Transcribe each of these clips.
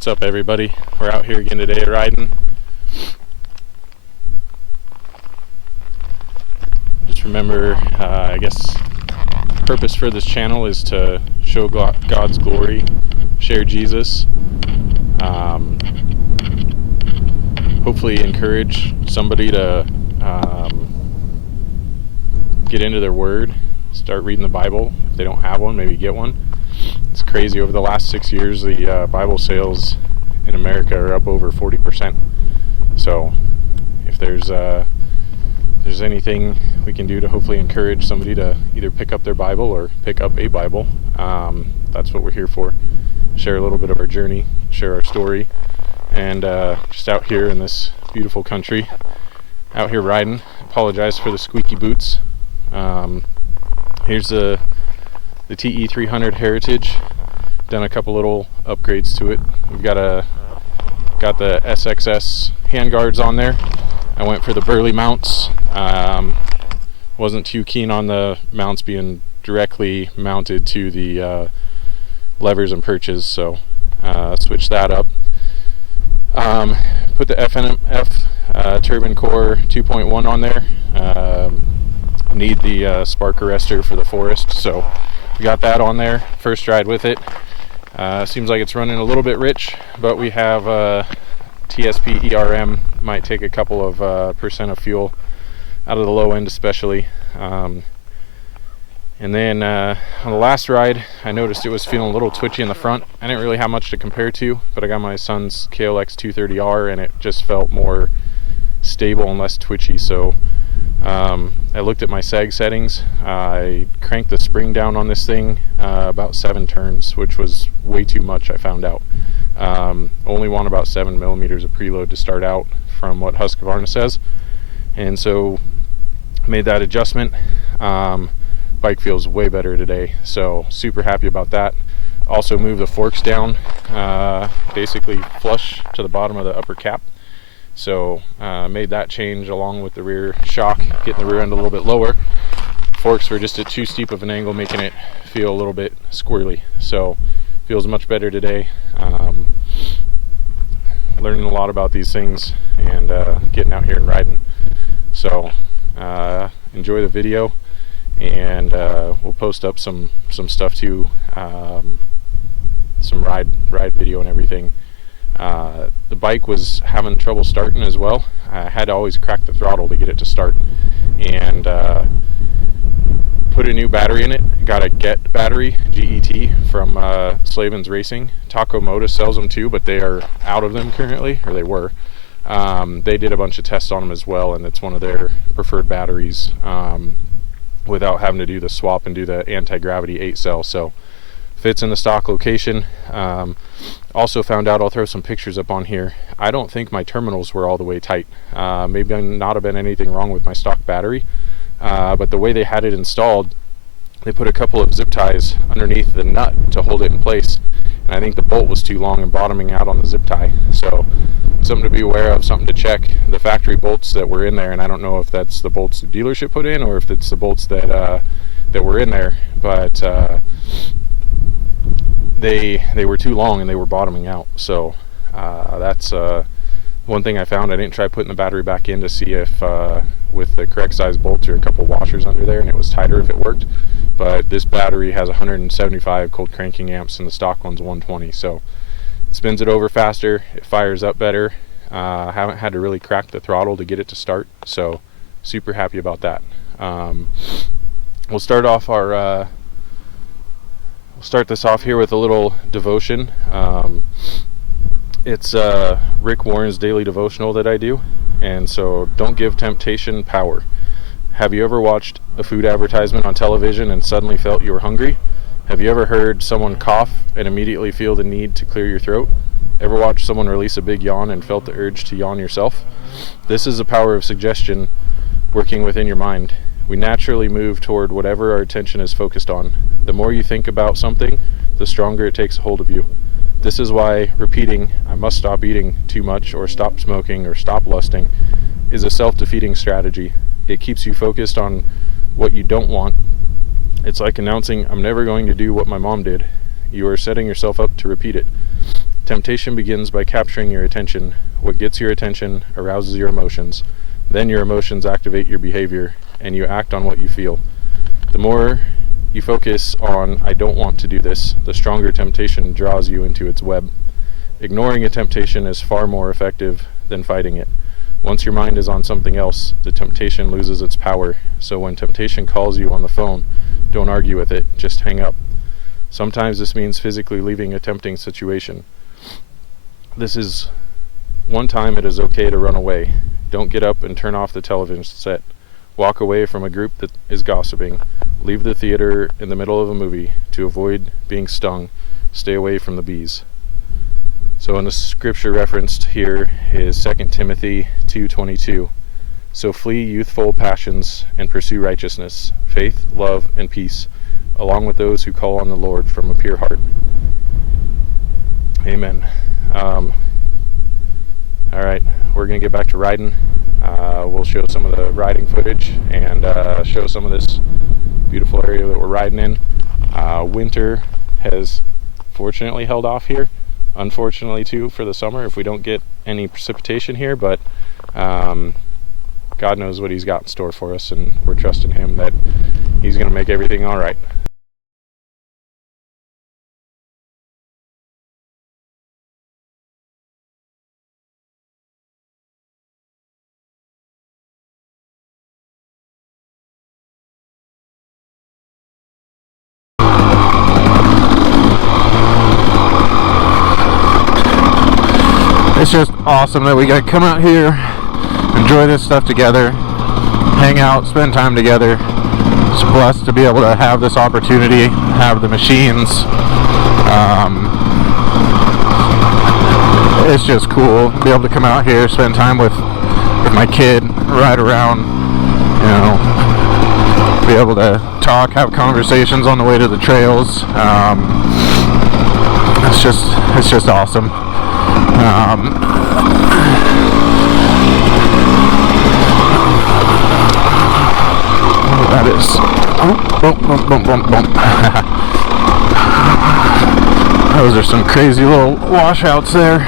What's up, everybody? We're out here again today riding. Just remember, I guess purpose for this channel is to show God's glory, share Jesus, hopefully encourage somebody to get into their word, start reading the Bible. If they don't have one, maybe get one. It's crazy. Over the last 6 years, the Bible sales in America are up over 40%. So if there's anything we can do to hopefully encourage somebody to either pick up their Bible or pick up a Bible, that's what we're here for. Share a little bit of our journey, share our story, and just out here in this beautiful country, out here riding. Apologize for the squeaky boots. Here's the TE300 Heritage. Done a couple little upgrades to it. We've got the SXS handguards on there. I went for the Burley mounts. Wasn't too keen on the mounts being directly mounted to the levers and perches, so switched that up. Put the FNF turbine core 2.1 on there. Need the spark arrestor for the Forest, so we got that on there. First ride with it. Seems like it's running a little bit rich, but we have TSP ERM. Might take a couple of percent of fuel out of the low end especially. And then on the last ride, I noticed it was feeling a little twitchy in the front. I didn't really have much to compare to, but I got my son's KLX 230R and it just felt more stable and less twitchy. So I looked at my sag settings. I cranked the spring down on this thing about 7 turns, which was way too much, I found out. Only want about 7 millimeters of preload to start out from what Husqvarna says. And so made that adjustment. Bike feels way better today, so super happy about that. Also moved the forks down, basically flush to the bottom of the upper cap. So made that change along with the rear shock, getting the rear end a little bit lower. Forks were just at too steep of an angle, making it feel a little bit squirrely. So feels much better today. Learning a lot about these things and getting out here and riding. So enjoy the video, and we'll post up some stuff too, some ride video and everything. The bike was having trouble starting as well. I had to always crack the throttle to get it to start, and put a new battery in it. Got a GET battery, GET, from Slavin's Racing. Taco Moda sells them too, but they are out of them currently, or they were. They did a bunch of tests on them as well, and it's one of their preferred batteries, without having to do the swap and do the anti-gravity 8-cell. So fits in the stock location. Also found out, I'll throw some pictures up on here, I don't think my terminals were all the way tight. Maybe not have been anything wrong with my stock battery, but the way they had it installed, they put a couple of zip ties underneath the nut to hold it in place, and I think the bolt was too long and bottoming out on the zip tie. So something to be aware of, something to check. The factory bolts that were in there, and I don't know if that's the bolts the dealership put in or if it's the bolts that were in there, but they were too long and they were bottoming out. So that's one thing I found. I didn't try putting the battery back in to see if with the correct size bolts or a couple washers under there and it was tighter, if it worked. But this battery has 175 cold cranking amps and the stock one's 120, so it spins it over faster, it fires up better. Haven't had to really crack the throttle to get it to start, so super happy about that. We'll start this off here with a little devotion. It's Rick Warren's daily devotional that I do, and so don't give temptation power. Have you ever watched a food advertisement on television and suddenly felt you were hungry? Have you ever heard someone cough and immediately feel the need to clear your throat? Ever watched someone release a big yawn and felt the urge to yawn yourself? This is the power of suggestion working within your mind. We naturally move toward whatever our attention is focused on. The more you think about something, the stronger it takes a hold of you. This is why repeating, "I must stop eating too much," or "stop smoking," or "stop lusting," is a self-defeating strategy. It keeps you focused on what you don't want. It's like announcing, "I'm never going to do what my mom did." You are setting yourself up to repeat it. Temptation begins by capturing your attention. What gets your attention arouses your emotions. Then your emotions activate your behavior, and you act on what you feel. The more you focus on, I don't want to do this, the stronger temptation draws you into its web. Ignoring a temptation is far more effective than fighting it. Once your mind is on something else, the temptation loses its power. So when temptation calls you on the phone, don't argue with it, just hang up. Sometimes this means physically leaving a tempting situation. This is one time it is okay to run away. Don't get up and turn off the television set. Walk away from a group that is gossiping. Leave the theater in the middle of a movie to avoid being stung. Stay away from the bees. So in the scripture referenced here is 2 Timothy 2:22. So flee youthful passions and pursue righteousness, faith, love, and peace, along with those who call on the Lord from a pure heart. Amen. All right, we're going to get back to riding. We'll show some of the riding footage and show some of this beautiful area that we're riding in. Winter has fortunately held off here. Unfortunately too for the summer if we don't get any precipitation here, but God knows what he's got in store for us, and we're trusting him that he's going to make everything all right. It's just awesome that we got to come out here, enjoy this stuff together, hang out, spend time together. It's blessed to be able to have this opportunity, have the machines. It's just cool to be able to come out here, spend time with my kid, ride around, you know, be able to talk, have conversations on the way to the trails. It's just awesome. That is those are some crazy little washouts there.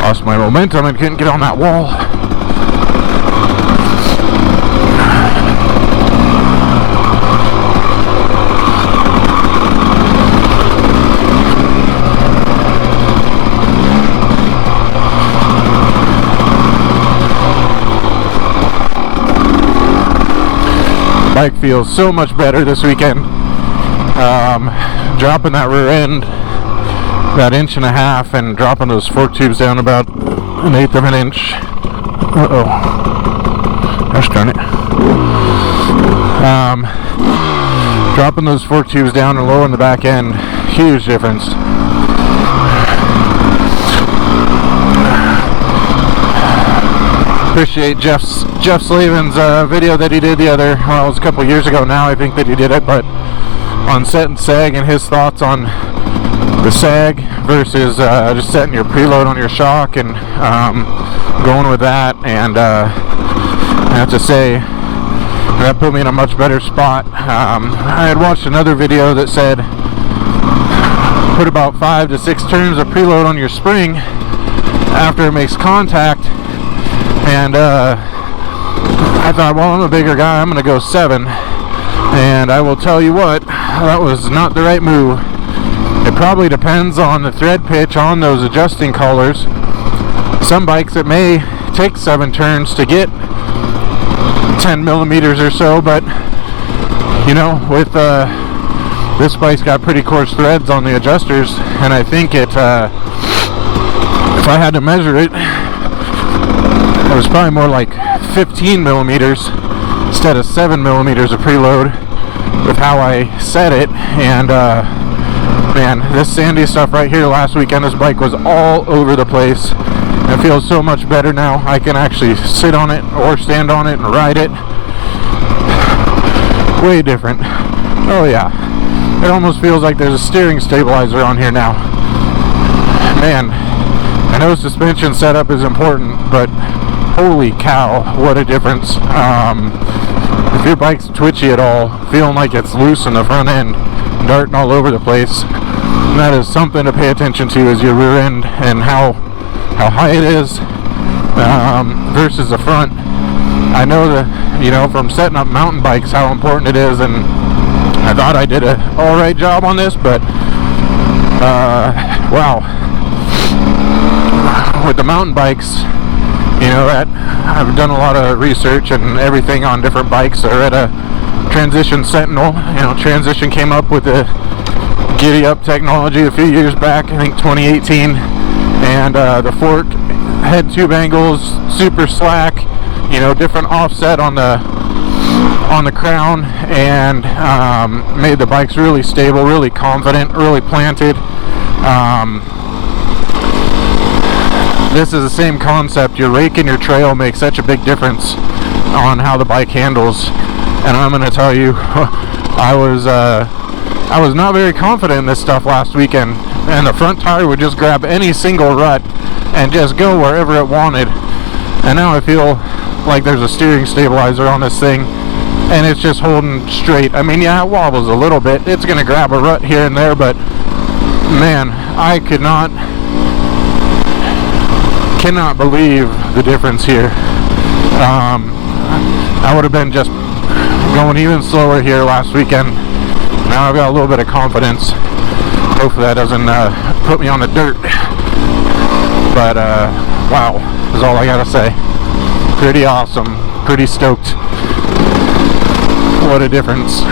Lost my momentum and couldn't get on that wall. Bike feels so much better this weekend. Dropping that rear end about 1.5 inches and dropping those fork tubes down about 1/8 of an inch. Gosh darn it. Dropping those fork tubes down and lowering the back end, huge difference. Appreciate Jeff Slavin's video that he did it was a couple years ago now, I think, that he did it, but on set and sag, and his thoughts on the sag versus just setting your preload on your shock and going with that. And I have to say that put me in a much better spot. I had watched another video that said put about 5 to 6 turns of preload on your spring after it makes contact, and I thought, well, I'm a bigger guy, I'm gonna go 7, and I will tell you what, that was not the right move. It probably depends on the thread pitch on those adjusting collars. Some bikes it may take 7 turns to get 10 millimeters or so, but you know, with this bike's got pretty coarse threads on the adjusters, and I think it, if I had to measure it, it was probably more like 15 millimeters instead of 7 millimeters of preload with how I set it. And man, this sandy stuff right here last weekend, this bike was all over the place. It feels so much better now. I can actually sit on it or stand on it and ride it. Way different. Oh yeah, it almost feels like there's a steering stabilizer on here now. man, I know suspension setup is important, but holy cow, what a difference. If your bike's twitchy at all, feeling like it's loose in the front end, darting all over the place, that is something to pay attention to, is your rear end and how high it is versus the front. I know that, you know, from setting up mountain bikes, how important it is, and I thought I did a alright job on this, but wow, with the mountain bikes, you know, that I've done a lot of research and everything on different bikes. I read a Transition Sentinel. You know, Transition came up with the Giddy Up technology a few years back, I think 2018, and the fork head tube angles super slack, you know, different offset on the crown, and made the bikes really stable, really confident, really planted. This is the same concept. Your rake and your trail make such a big difference on how the bike handles, and I'm going to tell you, I was not very confident in this stuff last weekend, and the front tire would just grab any single rut and just go wherever it wanted, and now I feel like there's a steering stabilizer on this thing, and it's just holding straight. I mean, yeah, it wobbles a little bit, it's going to grab a rut here and there, but man, I cannot believe the difference here. I would have been just going even slower here last weekend. Now I've got a little bit of confidence. Hopefully that doesn't put me on the dirt. But wow, is all I gotta say. Pretty awesome, pretty stoked. What a difference.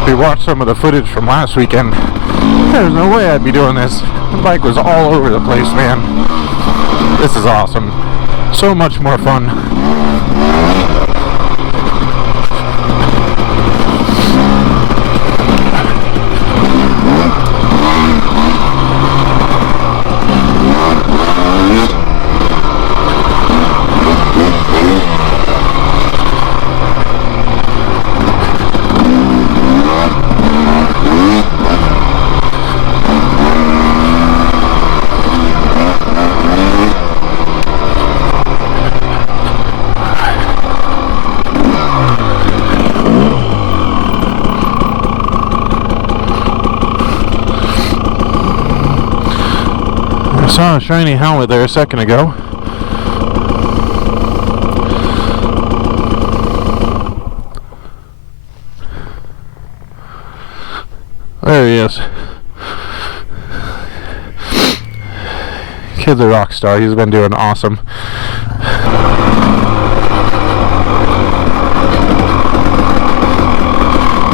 If you watch some of the footage from last weekend, there's no way I'd be doing this. The bike was all over the place, man. This is awesome. So much more fun. I saw a shiny helmet there a second ago. There he is. Kid's a rock star. He's been doing awesome.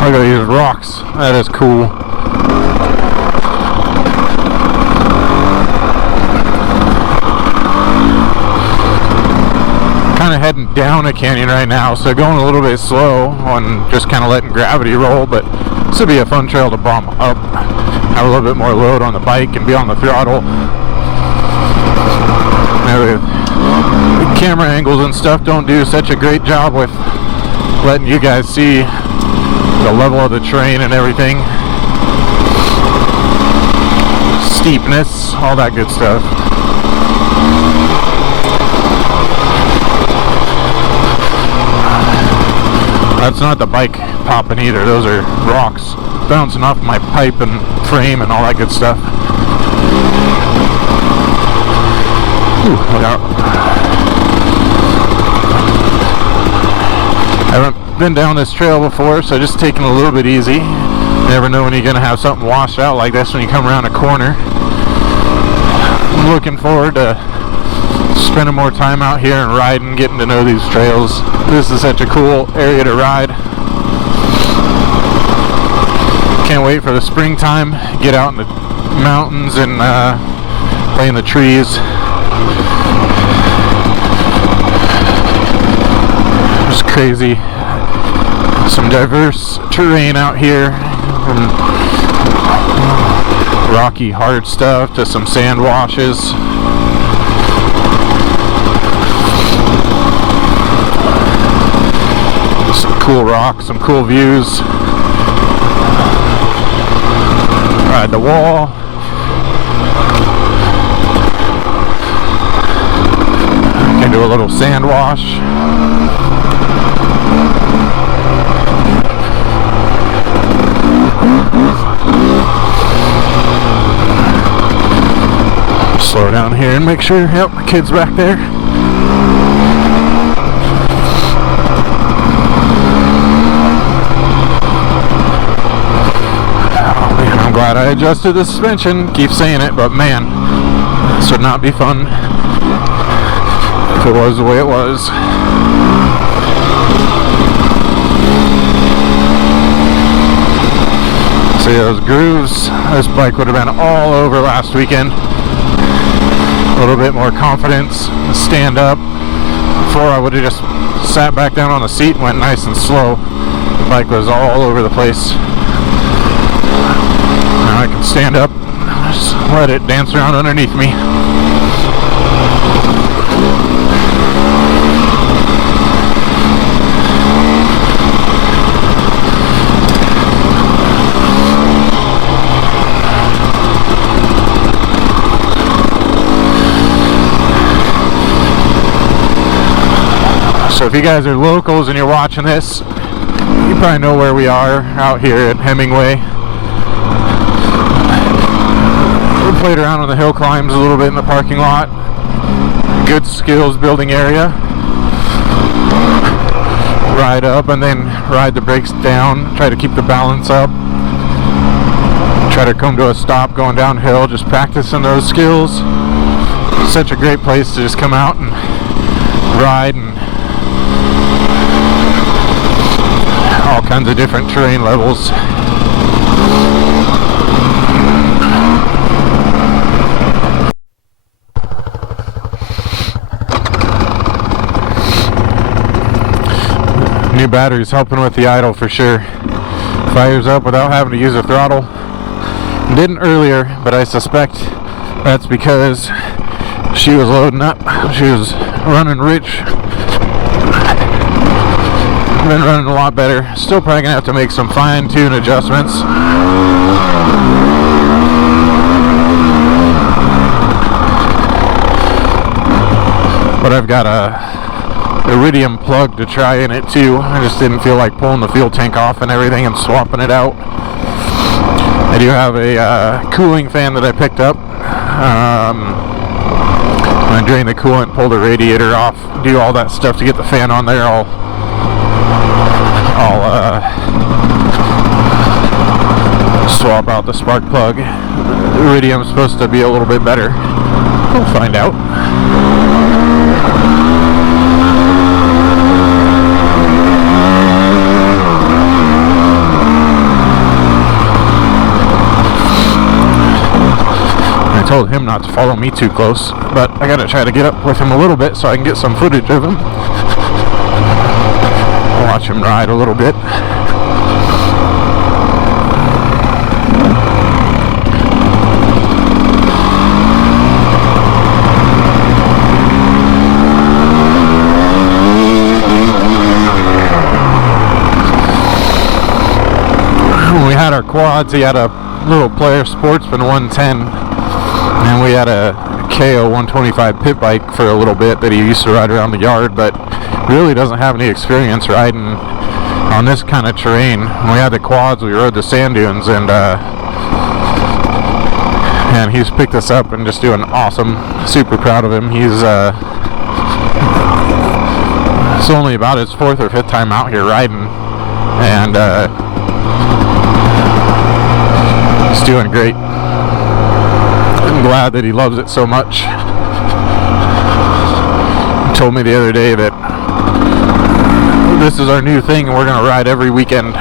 Look at these rocks. That is cool. Kind of heading down a canyon right now, so going a little bit slow on just kind of letting gravity roll, but this would be a fun trail to bomb up, have a little bit more load on the bike and be on the throttle. The camera angles and stuff don't do such a great job with letting you guys see the level of the terrain and everything, steepness, all that good stuff. That's not the bike popping either, those are rocks bouncing off my pipe and frame and all that good stuff. Ooh, look out. I haven't been down this trail before, so just taking it a little bit easy. You never know when you're going to have something washed out like this when you come around a corner. I'm looking forward to spending more time out here and riding, getting to know these trails. This is such a cool area to ride. Can't wait for the springtime, get out in the mountains and play in the trees. crazy. Some diverse terrain out here, from rocky hard stuff to some sand washes. Some cool rocks, some cool views. Ride the wall. Can do a little sand wash. Slow down here and make sure, yep, the kid's back there. Oh man, I'm glad I adjusted the suspension. Keep saying it, but man, this would not be fun if it was the way it was. See those grooves? This bike would have been all over last weekend. A little bit more confidence, stand up. Before I would have just sat back down on the seat and went nice and slow. The bike was all over the place. Now I can stand up, just let it dance around underneath me. So if you guys are locals and you're watching this, you probably know where we are out here at Hemingway. We played around on the hill climbs a little bit in the parking lot. Good skills building area. Ride up and then ride the brakes down. Try to keep the balance up. Try to come to a stop going downhill, just practicing those skills. Such a great place to just come out and ride and all kinds of different terrain levels. New batteries helping with the idle for sure. Fires up without having to use a throttle. Didn't earlier, but I suspect that's because she was loading up. She was running rich. Been running a lot better. Still probably gonna have to make some fine-tune adjustments. But I've got a iridium plug to try in it too. I just didn't feel like pulling the fuel tank off and everything and swapping it out. I do have a cooling fan that I picked up. When I drain the coolant, pull the radiator off, do all that stuff to get the fan on there. I'll swap out the spark plug. Iridium's supposed to be a little bit better. We'll find out. I told him not to follow me too close, but I gotta try to get up with him a little bit so I can get some footage of him. Watch him ride a little bit. When we had our quads, he had a little Player Sportsman 110, and we had a KO 125 pit bike for a little bit that he used to ride around the yard, but really doesn't have any experience riding on this kind of terrain. When we had the quads, we rode the sand dunes, and he's picked us up and just doing awesome. Super proud of him. He's it's only about his 4th or 5th time out here riding, and he's doing great. I'm glad that he loves it so much. He told me the other day that this is our new thing and we're going to ride every weekend.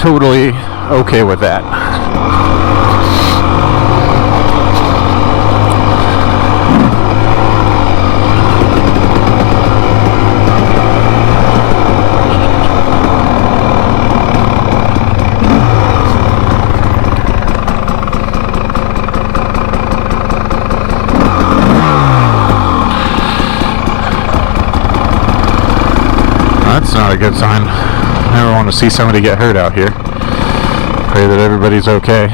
totally okay with that. That's not a good sign. Never want to see somebody get hurt out here. Pray that everybody's okay.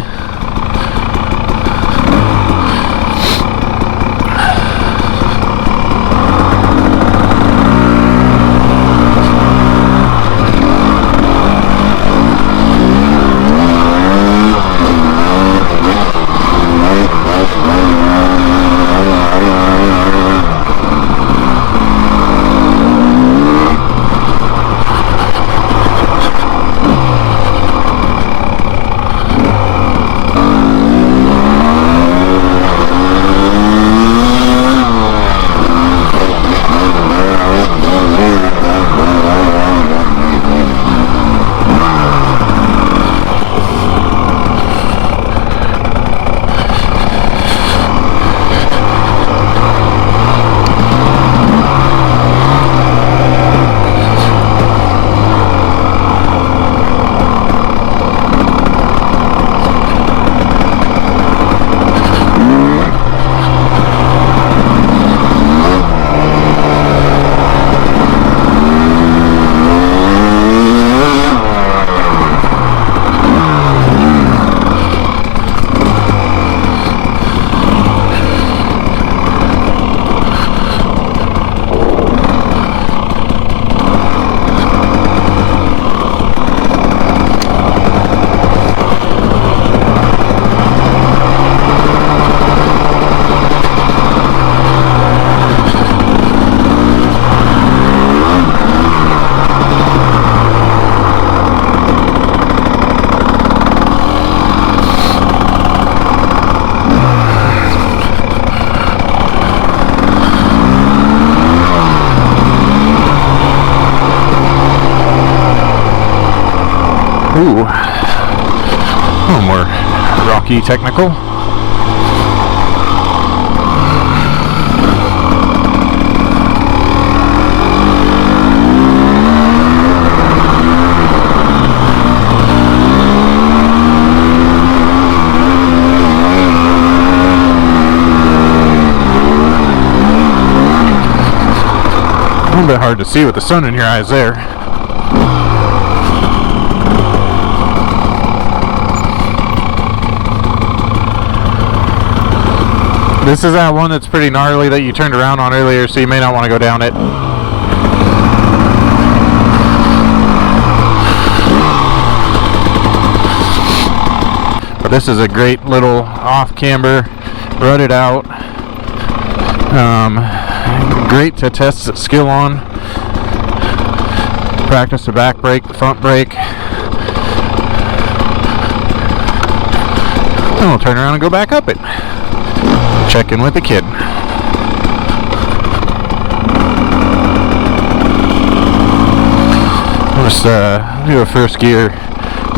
Ooh, a little more rocky technical. A little bit hard to see with the sun in your eyes there. This is that one that's pretty gnarly that you turned around on earlier, so you may not want to go down it. But this is a great little off-camber, rutted out. Great to test its skill on. Practice the back brake, the front brake. And we'll turn around and go back up it. Check in with the kid. Let's do a first gear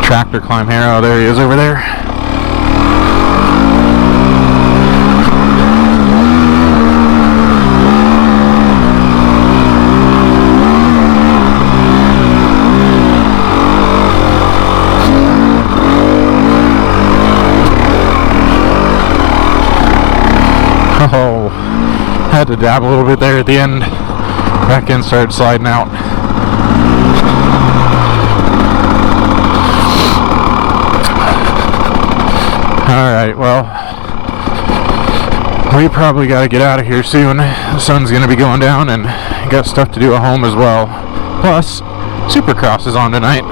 tractor climb here. Oh, there he is over there. Oh, had to dab a little bit there at the end. Back end started sliding out. Alright, well, we probably got to get out of here soon. The sun's going to be going down and got stuff to do at home as well. Plus, Supercross is on tonight.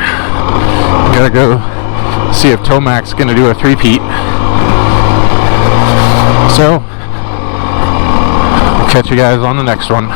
Got to go see if Tomac's going to do a three-peat. So, catch you guys on the next one.